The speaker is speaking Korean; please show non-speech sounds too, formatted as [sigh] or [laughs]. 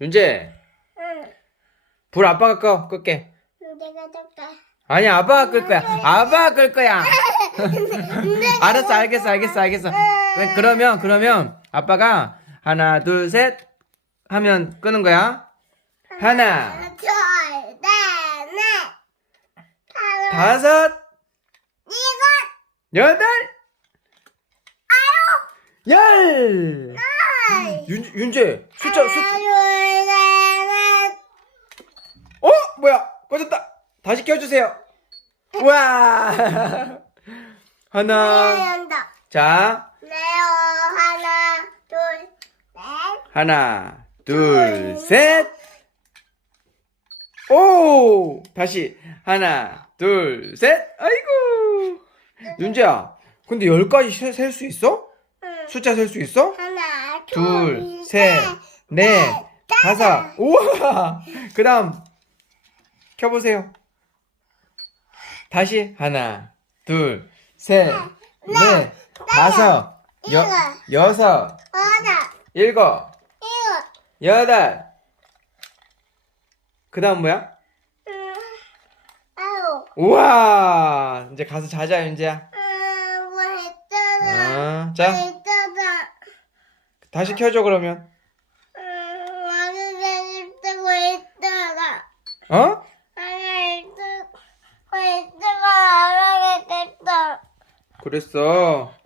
윤재, 응. 불 아빠가 꺼, 끌게. 내가 줬다. 아니, 아빠가 끌 거야. 아빠가 끌 거야. [laughs] 알았어, 알겠어, 알겠어, 알겠어. 그- 그러면, 그러면, 아빠가 하나, 둘, 셋 하면 끄는 거야. 하나, 둘, 넷, 넷. 다섯, 일곱, 여덟, 열! 여덟. 윤, 윤재, 숫자, 숫자. 둘, 셋, 넷. 어? 뭐야? 꺼졌다. 다시 켜주세요. 우와! [laughs] 하나, 연다. 자, 네요. 하나, 둘, 넷. 하나, 둘, 셋. 오! 다시. 하나, 둘, 셋. 아이고. 윤재야, 근데 열까지 셀 수 있어? 응. 숫자 셀 수 있어? 하나, 둘, 셋, 넷, 다섯. 우와! 그 다음, 켜보세요. 다시, 하나, 둘, 셋, 넷, 다섯, 여, 여섯, 하나, 일곱, 일곱. 여덟. 그 다음 뭐야? 응. 아홉. 우와! 이제 가서 자자, 윤재야. 응, 뭐 했잖아. 어, 자, 했잖아. 다시 켜줘, 그러면. 응, 완전 뜨고 했잖아. 어? 하나 뜨고 했잖아. 하나 됐다. 그랬어.